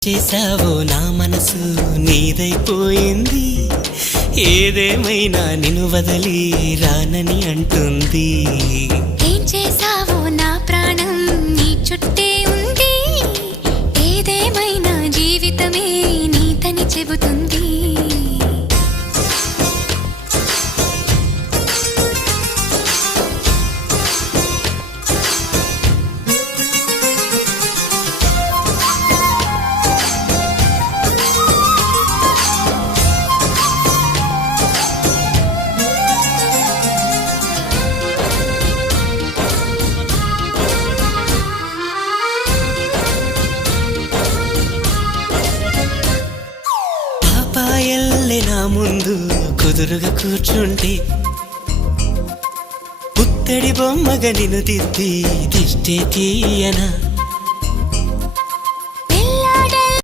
చేసావో నా మనసు నీదైపోయింది, ఏదేమైనా నిన్ను వదిలి రానని అంటుంది. ఏం చేసావో నా ప్రాణం నీ చుట్టే ఉంది, ఏదేమైనా జీవితమే నీతని చెబుతుంది. పాపాయల్లే నా ముందు కుదురుగా కూర్చుంటే, పుత్తడి బొమ్మగా నిన్ను దిద్ది దిష్టే తీయనా.